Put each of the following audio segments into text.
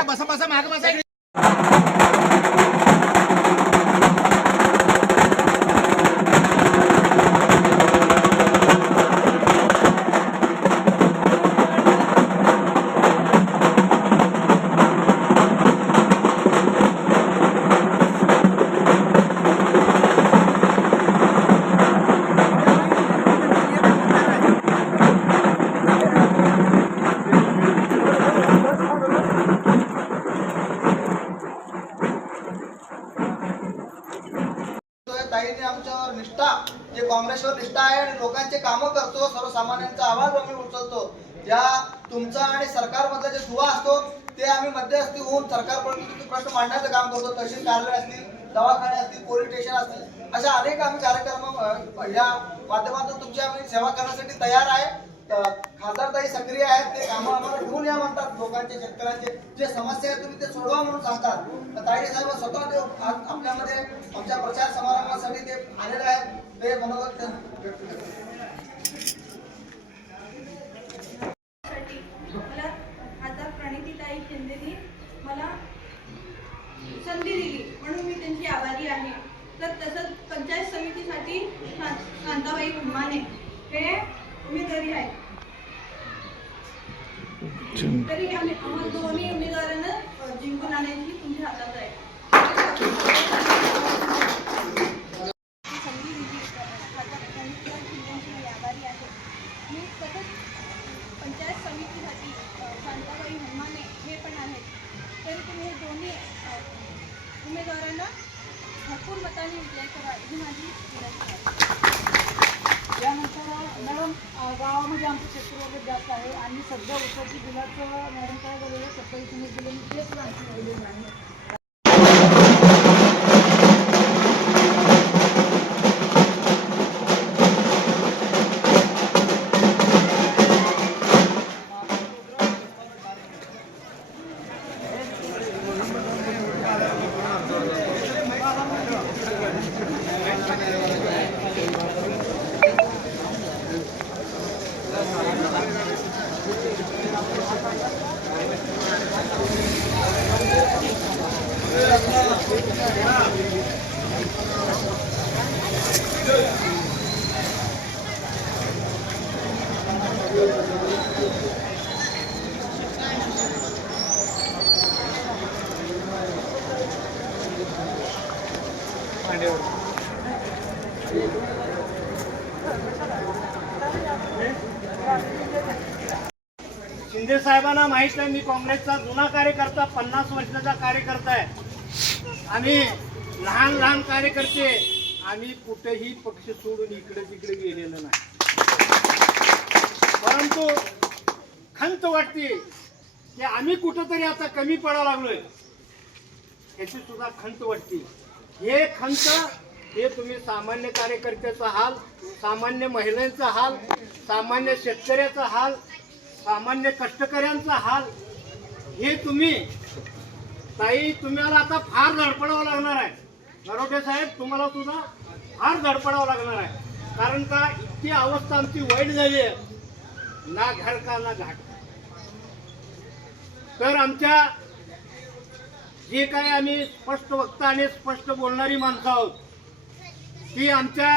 बसा बसा मागे बसा. ताईने आमच्यावर निष्ठा, जे काँग्रेसवर निष्ठा आहे आणि लोकांचे कामं करतो, सर्वसामान्यांचा आवाज आम्ही उचलतो. ज्या तुमचा आणि सरकारमधला जे दुवा असतो ते आम्ही मध्यस्थी होऊन सरकारपर्यंत प्रश्न मांडण्याचं काम करतो. तहसील कार्यालय असतील, दवाखाने असतील, पोलीस स्टेशन असतील, अशा अनेक आम्ही कार्यक्रम या माध्यमातून तुमची आम्ही सेवा करण्यासाठी तयार आहे. खासदार ताई सक्रिय आहेत, ते कामं आम्हाला घेऊन या म्हणतात. लोकांचे, शेतकऱ्यांचे जे समस्या आहेत तुम्ही ते सोडवा म्हणून सांगतात. ताई साहेब स्वतः ते आपल्यामध्ये आमच्या प्रचार समारंभासाठी ते आलेले आहेत. ते मनोगत व्यक्त करतात. मला खासदार प्रणितीताई शिंदेनी मला संधी दिली म्हणून मी त्यांची आभारी आहे. तर तसंच पंचायत समितीसाठी शांताबाई उन्माने हे उमेदवारी आहे. तरी आम्हाला दोन्ही उमेदवारांना जिंकून आणायची तुमच्या हातात आहे. संधी दिली खासदार प्रणितीताई शिंदेची मी आभारी आहे. मी तसंच पंचायत समितीसाठी शांताबाई हनुमाने हे पण आहेत. तरी तुम्ही हे दोन्ही उमेदवारांना भरपूर मतांनी विजय करा ही माझी विनंती आहे. यानंतर मॅडम गावामध्ये आमचं क्षेत्रवर्ग जास्त आहे आणि सध्या उसाची बिलाचं मॅडम काय झालेलं 27 दिले मी तेच आणखी दिलेलं नाही. शिंदे साहेबांना माहित आहे मी काँग्रेसचा जुना कार्यकर्ता, 50 वर्षाचा कार्यकर्ता आहे. आम्ही लहान लहान कार्यकर्ते, आम्ही कुठेही पक्ष सोडून इकडे तिकडे गेलेलो नाही. परंतु खंत वाटते की आम्ही कुठंतरी आता कमी पडायला लागलोय, याची सुद्धा खंत वाटते. हे खंत हे तुम्ही सामान्य कार्यकर्त्याचा हाल, सामान्य महिलांचा हाल, सामान्य शेतकऱ्याचा हाल, सामान्य कष्टकऱ्यांचा हाल, हे तुम्ही ताई तुम्हाला आता फार धडपडावं लागणार आहे. नरोटे साहेब तुम्हाला सुद्धा फार धडपडावं लागणार आहे. कारण का इतकी अवस्था आमची वाईट झाली आहे, ना घर का ना घाट. तर आमच्या जे काय आम्ही स्पष्ट वक्ता आणि स्पष्ट बोलणारी माणसं आहोत, ती आमच्या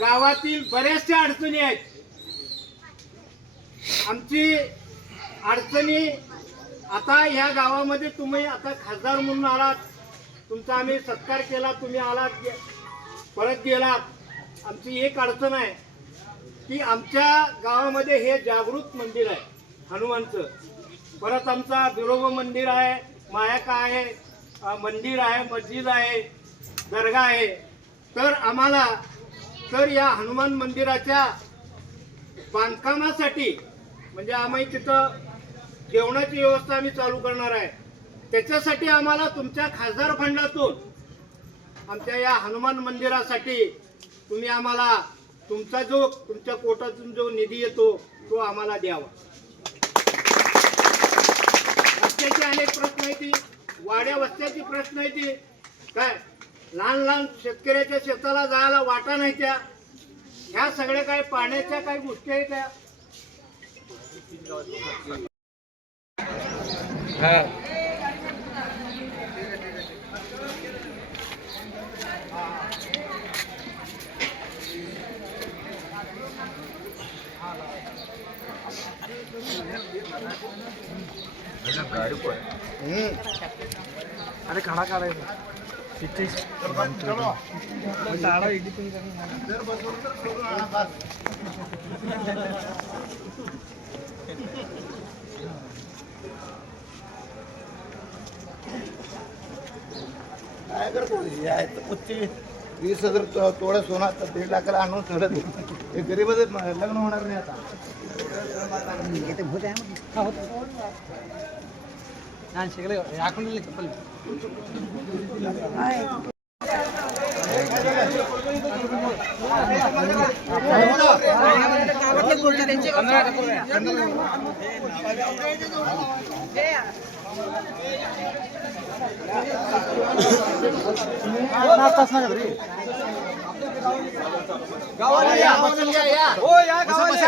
गावातील बऱ्याचशा अडचणी आहेत. आमची अडचणी आता ह्या गावामध्ये तुम्ही आता खासदार म्हणून आलात, तुमचा आम्ही सत्कार केला, तुम्ही आलात परत गेलात. आमची एक अडचण आहे की आमच्या गावामध्ये हे जागृत मंदिर आहे हनुमानचं, परत आमचा बिरोबा मंदिर आहे, मायाका आहे, मंदिर आहे, मस्जिद आहे, दर्गा आहे. तर आम्हाला तर या हनुमान मंदिराच्या बांधकामासाठी म्हणजे आम्ही तिथं जेवणाची व्यवस्था आम्ही चालू करणार आहे. त्याच्यासाठी आम्हाला तुमच्या खासदार फंडातून आमच्या या हनुमान मंदिरासाठी तुम्ही आम्हाला तुमचा जो तुमच्या कोटातून जो निधी येतो तो आम्हाला द्यावा. रस्त्याचे अनेक प्रश्न आहेत, वाड्या वस्त्याचे प्रश्न आहेत, काय लहान लहान शेतकऱ्याच्या शेताला जायला वाटा नाही त्या, ह्या सगळ्या काय पाण्याच्या काही गोष्टी आहेत त्या. अरे खाना खा रहे काय करतो 20,000 तोडा सोना आता 1.5 लाखाला आणून ठरत हे गरीबच लग्न होणार नाही आता.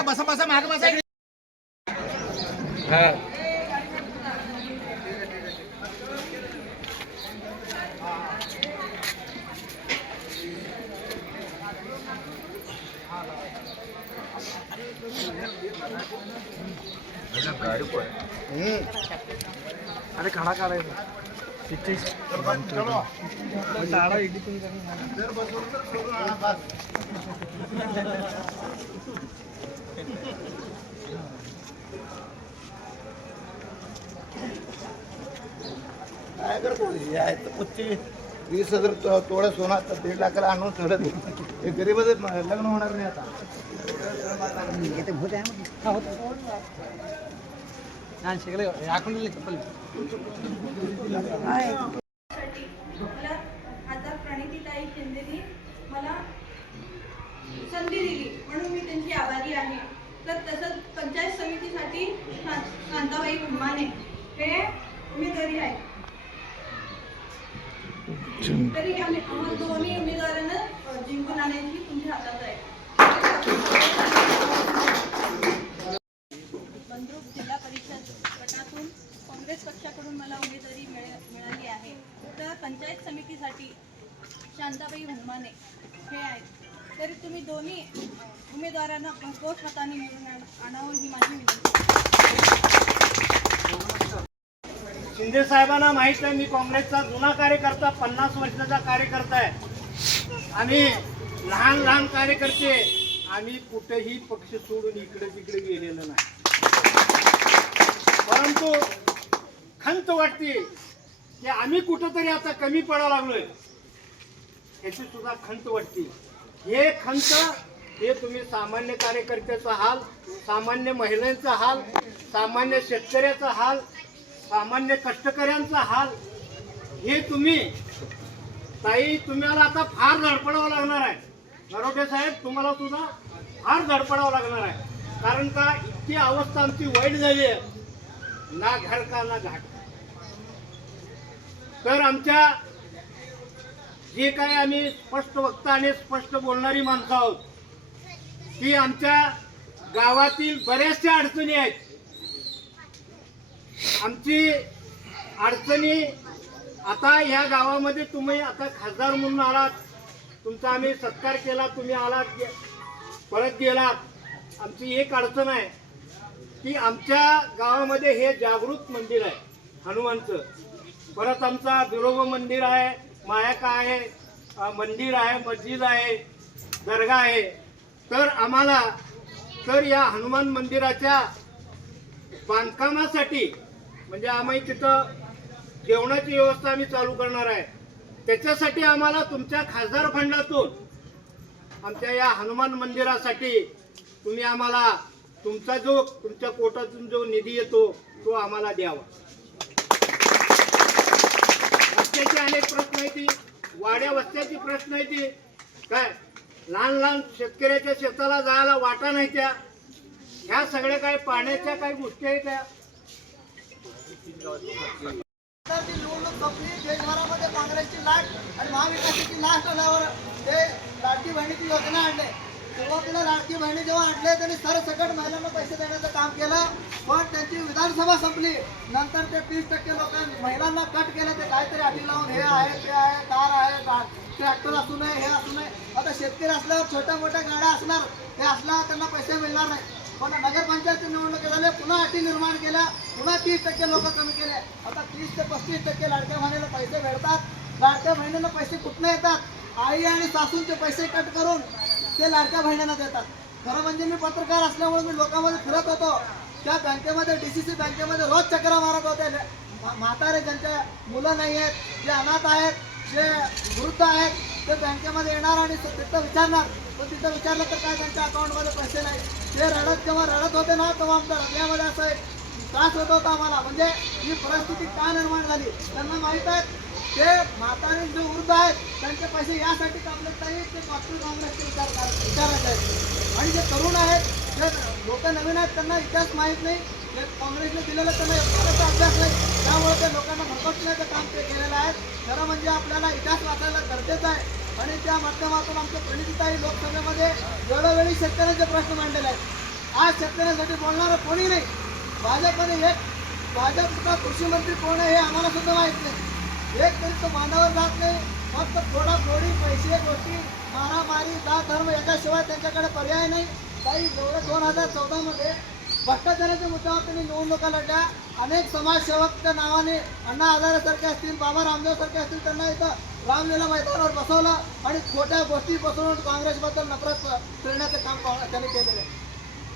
बसा बसा मागे बसा. अरे खाना खा रहे काय करतो 20,000 तोडा सोना आता 1.5 लाखाला आणून ठरत हे गरीबच लग्न होणार नाही आता. मला खासदार प्रणितीताई शिंदेनी मला संधी दिली म्हणून मी त्यांची आभारी आहे. तर तसंच पंचायत समितीसाठी कांताबाई हुमाने हे उमेदवारी आहे. तरी आम्ही दोन्ही उमेदवारांना जिंकून आणण्याची तुमच्या हातात आहे. बंद्रुक जिल्हा परिषद गटातून काँग्रेस पक्षाकडून मला उमेदवारी मिळाली आहे. तर पंचायत समितीसाठी शांताबाई हुमाने हे आहेत. तरी तुम्ही दोन्ही उमेदवारांना घोष मताने निवडून आणावं ही माझी विनंती. शिंदे साहेबांना माहित आहे मी काँग्रेसचा जुना कार्यकर्ता, 50 वर्षाचा कार्यकर्ता आहे. आम्ही लहान लहान कार्यकर्ते, आम्ही कुठेही पक्ष सोडून इकडे तिकडे गेलेलो नाही. परंतु खंत वाटते की आम्ही कुठंतरी आता कमी पडायला लागलोय, याची सुद्धा खंत वाटते. हे खंत हे तुम्ही सामान्य कार्यकर्त्याचा हाल, सामान्य महिलांचा हाल, सामान्य शेतकऱ्याचा हाल, सामान्य कष्टकऱ्यांचा हाल, हे तुम्ही ताई तुम्हाला आता फार धडपडावं लागणार आहे. नरोटे साहेब तुम्हाला सुद्धा फार धडपडावं लागणार आहे. कारण का इतकी अवस्था आमची वाईट झाली आहे, ना घर का ना घाट. तर आमच्या जे काय आम्ही स्पष्ट वक्ता आणि स्पष्ट बोलणारी माणसं आहोत, ती आमच्या गावातील बऱ्याचशा अडचणी आहेत. आमची अडचणी आता ह्या गावामध्ये तुम्ही आता खासदार म्हणून आलात, तुमचा आम्ही सत्कार केला, तुम्ही आलात परत गेलात. आमची एक अडचण आहे की आमच्या गावामध्ये हे जागृत मंदिर आहे हनुमानचं, परत आमचा बिरोबा मंदिर आहे, मायाका आहे, मंदिर आहे, मस्जिद आहे, दर्गा आहे. तर आम्हाला तर या हनुमान मंदिराच्या बांधकामासाठी म्हणजे आम्ही तिथं जेवणाची व्यवस्था आम्ही चालू करणार आहे. त्याच्यासाठी आम्हाला तुमच्या खासदार फंडातून आमच्या या हनुमान मंदिरासाठी तुम्ही आम्हाला तुमचा जो तुमच्या कोटातून जो निधी येतो तो आम्हाला द्यावा. रस्त्याचे अनेक प्रश्न आहेत, वाड्या वस्त्याचे प्रश्न आहेत, काय लहान लहान शेतकऱ्याच्या शेताला जायला वाटा नाही त्या, ह्या सगळ्या काही पाण्याच्या काही गोष्टी आहेत त्या. तर ती निवडणूक संपली, देशभरामध्ये काँग्रेसची लाट आणि महाविकासाची लाट आल्यावर ते लाडकी बहिणीची योजना आणले. सुरुवातीला लाडकी बहिणी जेव्हा आणले त्यांनी सरसकट महिलांना पैसे देण्याचं काम केलं, पण त्यांची विधानसभा संपली. नंतर ते 30% लोकांना महिलांना कट केलं. ते काहीतरी अटी लावून हे आहे ते आहे, कार आहे, ट्रॅक्टर असू नये, हे असू नये. आता शेतकरी असल्यावर छोट्या मोठ्या गाड्या असणार, हे असल्यावर त्यांना पैसे मिळणार नाही. पण नगरपंचायत निवडणुकी झाले, पुन्हा अटी निर्माण केल्या, पुन्हा 30% लोक कमी केले. आता 30 ते 35% लाडक्या बहिणीला पैसे भेटतात. लाडक्या बहिणीला पैसे कुठनं येतात? आई आणि सासूंचे पैसे कट करून ते लाडक्या बहिणींना देतात. खरं म्हणजे मी पत्रकार असल्यामुळे मी लोकांमध्ये फिरत होतो. त्या बँकेमध्ये DCC बँकेमध्ये रोज चक्रा मारत होते. म्हातारे ज्यांच्या मुलं नाही आहेत, जे अनाथ आहेत, जे वृद्ध आहेत, ते बँकेमध्ये येणार आणि तिथं विचारणार. पण तिथं विचारलं तर काय त्यांच्या अकाउंटमध्ये पैसे नाही. ते जेव्हा रडत होते ना, तेव्हा आमच्या हृदयामध्ये असं एक त्रास होत होता आम्हाला. म्हणजे ही परिस्थिती का निर्माण झाली? त्यांना माहीत आहे ते म्हातारे जे वृद्ध आहेत त्यांचे पैसे यासाठी कापलेत नाही, ते राष्ट्रीय काँग्रेसचे विचारायचे आहेत. आणि जे तरुण आहेत, जे लोक नवीन आहेत, त्यांना इतिहास माहीत नाही, जे काँग्रेसने दिलेलं त्यांना इतिहासाचा अभ्यास नाही. त्यामुळे ते लोकांना भरकटण्याचं काम ते केलेलं आहे. खरं म्हणजे आपल्याला इतिहास वाचायला गरजेचं आहे. आणि त्या माध्यमातून आमच्या प्रणितीताई लोकसभेमध्ये वेळोवेळी शेतकऱ्यांचे प्रश्न मांडलेले आहेत. आज शेतकऱ्यांसाठी बोलणारं कोणी नाही. भाजपमध्ये भाजपचा कृषी मंत्री कोण आहे हे आम्हाला सुद्धा माहीत नाही. एक तरी तो बांधावर जात नाही. फक्त फोडाफोडी, पैसे, गोष्टी, मारामारी, जात धर्म याच्याशिवाय त्यांच्याकडे पर्याय नाही. काही एवढं 2014 भ्रष्टाचाराच्या मुद्द्यावर त्यांनी निवडणुका लढल्या. अनेक समाजसेवकच्या नावाने अण्णा हजारेसारखे असतील, बाबा रामदेवसारखे असतील, त्यांना इथं रामलीला मैदानावर बसवलं आणि खोट्या गोष्टी पसरवून काँग्रेसबद्दल नफरत करण्याचं काम त्यांनी केलेलं आहे.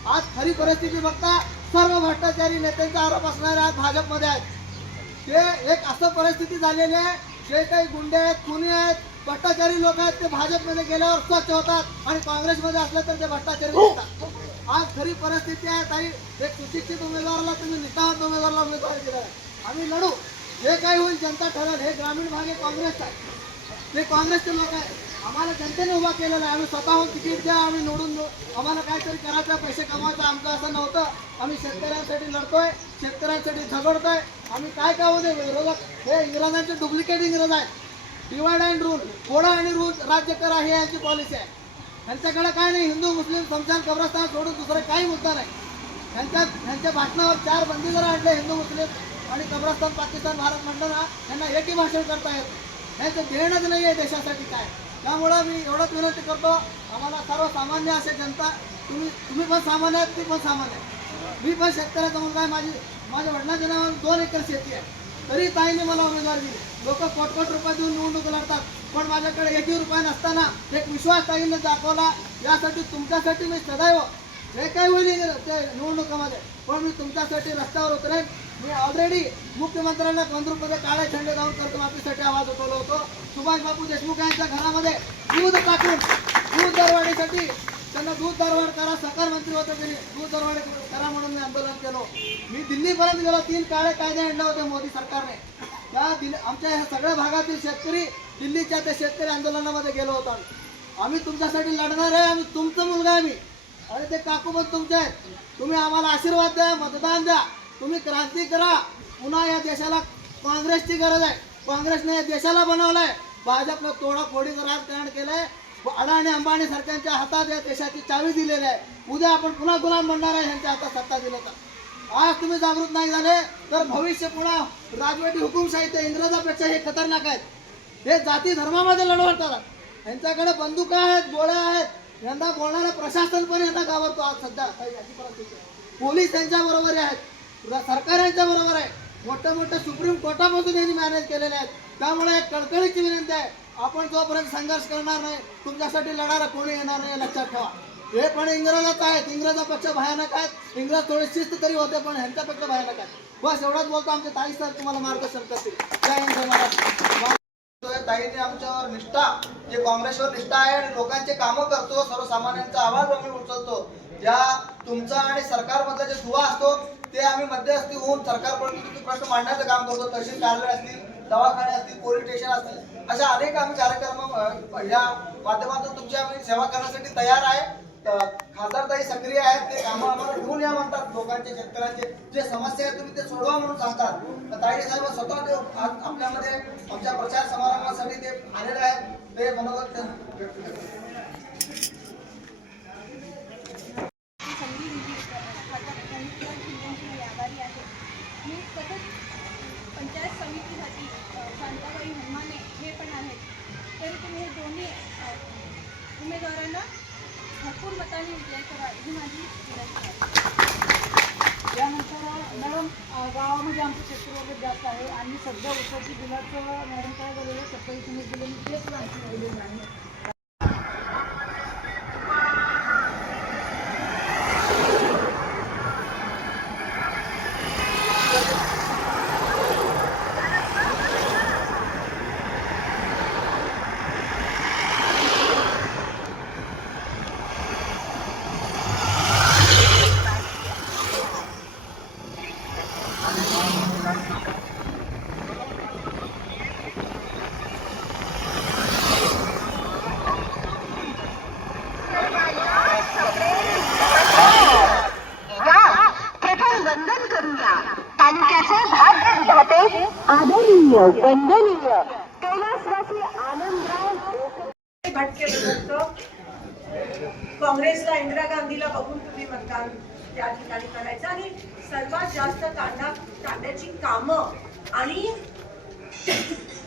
आज खरी परिस्थिती बघता सर्व भ्रष्टाचारी नेत्यांचा आरोप असणारे आज भाजपमध्ये आहेत. ते एक असं परिस्थिती झालेली आहे, जे काही गुंडे आहेत, खुनी आहेत, भ्रष्टाचारी लोक आहेत, ते भाजपमध्ये गेल्यावर स्वच्छ होतात आणि काँग्रेसमध्ये असलं तर ते भ्रष्टाचारी होतात. आज खरी परिस्थिती आहे. ताई, एक सुशिक्षित उमेदवाराला तुम्ही निष्ठावंत उमेदवाराला उमेदवार दिला आहे. आम्ही लढू, जे काही होईल जनता ठरवेल. हे ग्रामीण भाग हे काँग्रेस आहे, ते काँग्रेसचे लोक आहेत. आम्हाला जनतेने उभा केलेला आहे. आम्ही स्वतःहून तिकीट द्या, आम्ही निवडून आम्हाला काहीतरी करायचं, पैसे कमवायचं, आमचं असं नव्हतं. आम्ही शेतकऱ्यांसाठी लढतोय, शेतकऱ्यांसाठी झगडतोय. आम्ही काय होऊ दे, विरोधक हे इंग्रजांचे डुप्लिकेट इंग्रज आहेत. डिवाइड अँड रूल, फोडा आणि रूल राज्य करा, ही यांची पॉलिसी आहे. त्यांच्याकडे काय नाही, हिंदू मुस्लिम समशान कब्रस्तान सोडून दुसरं काही मुद्दा नाही. त्यांच्या भाषणावर 4 बंदी जर आणले, हिंदू मुस्लिम आणि कब्रस्तान पाकिस्तान भारत म्हणलं ना, त्यांना एकही भाषण करता येत. त्यांचं देणंच नाही आहे देशासाठी काय. त्यामुळं मी एवढंच विनंती करतो, आम्हाला सर्वसामान्य असे जनता, तुम्ही पण सामान्य आहेत, ती पण सामान्य आहे. मी पण शेतकऱ्याचा मुलगा आहे. माझ्या वडिलांच्या नावावर 2 एकर शेती आहे, तरी ताईने मला उमेदवारी दिली. लोक कोट रुपये देऊन निवडणूक लढतात, पण माझ्याकडे 1 रुपया नसताना एक विश्वास ताईने दाखवला. यासाठी तुमच्यासाठी मी सदैव जे काही होईल ते निवडणुकामध्ये, पण मी तुमच्यासाठी रस्त्यावर उतरेन. मी ऑलरेडी मुख्यमंत्र्यांना कंदूरमध्ये काळे झेंडे जाऊन कर्जमाफीसाठी आवाज उठवला होतो. सुभाष बापू देशमुख यांच्या घरामध्ये दूध टाकून दूध दरवाढीसाठी त्यांना दूध दरवाढ करा, सहकार मंत्री होते त्यांनी दूध दरवाढ करा म्हणून मी आंदोलन केलं. मी दिल्लीपर्यंत गेलो. 3 काळे कायदे आणले होते मोदी सरकारने. त्या आमच्या ह्या सगळ्या भागातील शेतकरी दिल्लीच्या त्या शेतकरी आंदोलनामध्ये गेलो होतो. आम्ही तुमच्यासाठी लढणार आहे. आम्ही तुमचं मुलगा आहे मी, आणि ते काकू पण तुमचे आहेत. तुम्ही आम्हाला आशीर्वाद द्या, मतदान द्या, तुम्ही क्रांती करा. पुन्हा या देशाला काँग्रेसची गरज आहे. काँग्रेसने या देशाला बनवलंय. भाजपनं तोडाफोडीचं राजकारण केलंय. अडाणी अंबानी सारख्यांच्या हातात या देशाची चावी दिलेली आहे. उद्या आपण पुन्हा गुलाम बनणार आहे ह्यांच्या हातात सत्ता दिलं तर. आज तुम्ही जागृत नाही झाले तर भविष्य पुन्हा राजवटी हुकुमशाही ते इंग्रजापेक्षा हे खतरनाक आहेत. हे जाती धर्मामध्ये लढवतात. यांच्याकडे बंदुका आहेत, गोळ्या आहेत. यंदा बोलणारं प्रशासन पण यांना घाबरतो. आज सध्या पोलीस यांच्या बरोबर आहेत, सरकार यांच्या बरोबर आहे. मोठ्या सुप्रीम कोर्टापासून यांनी मॅनेज केलेले आहेत. त्यामुळे एक कळकळीची विनंती आहे, आपण जोपर्यंत संघर्ष करणार नाही, तुमच्यासाठी लढायला कोणी येणार नाही, लक्षात ठेवा. हे पण इंग्रजात आहेत, इंग्रजापेक्षा भयानक आहेत. इंग्रज थोडे शिस्त तरी होते, पण ह्यांच्यापेक्षा भयानक आहेत. बस एवढाच बोलतो. आमचे ताई सर तुम्हाला मार्गदर्शन करतील. जय हिंद, जय महाराष्ट्र. ताईने आमच्यावर निष्ठा, जे काँग्रेसवर निष्ठा आहे आणि लोकांचे कामं करतो, सर्वसामान्यांचा आवाज आम्ही उचलतो. ज्या तुमचा आणि सरकारमधला जे दुवा असतो ते आम्ही मध्यस्थी होऊन सरकारपर्यंत तुम्ही प्रश्न मांडण्याचं काम करतो. तहसील कार्यालय असतील, दवाखाने असतील, पोलीस स्टेशन असतील, अशा अनेक आम्ही कार्यक्रम या माध्यमातून तुमची आम्ही सेवा करण्यासाठी तयार आहे. तर खासदारताई सक्रिय आहेत, ते कामं आम्हाला घेऊन या म्हणतात. लोकांचे शेतकऱ्यांचे जे समस्या आहेत तुम्ही ते सोडवा म्हणून सांगतात. तर ताई साहेब स्वतः ते आज आपल्यामध्ये आमच्या प्रचार समारंभासाठी ते आलेले आहेत. ते मनोगत व्यक्त करतात. संधी दिली खासदार रणजितसिंह शिंदेंची मी आभारी आहे. मी सतत पंचायत समितीसाठी शांताबाई हनुमाने हे पण आहेत, तरी तुम्ही हे दोन्ही उमेदवारांना भरपूर मतांनी विजय करा ही माझी विनंती आहे. त्यानंतर मॅडम गावामध्ये आमचं शेतकरी जास्त आहे आणि सध्या ऊसाची बिलाचं मॅडम काय झालेलं 27 युनिट दिले मी तेच लांच केलेलं आहे. आदरणीय वंदनीय कैलासवासी आनंदराव भटके विरुद्ध काँग्रेसला इंदिरा गांधीला बघून तुम्ही मतदान त्या ठिकाणी करायचं आणि सर्वात जास्त कांद्याची कामं आणि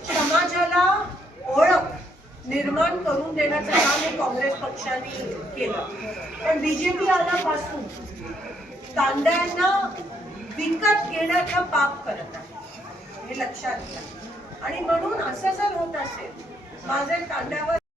समाजाला ओळख निर्माण करून देण्याचं काम हे काँग्रेस पक्षाने केलं. पण बीजेपी आल्यापासून कांद्यांना विकत घेण्याचं पाप करत आहे हे लक्षात घ्या. आणि म्हणून असं जर होत असेल माझे कांद्यावर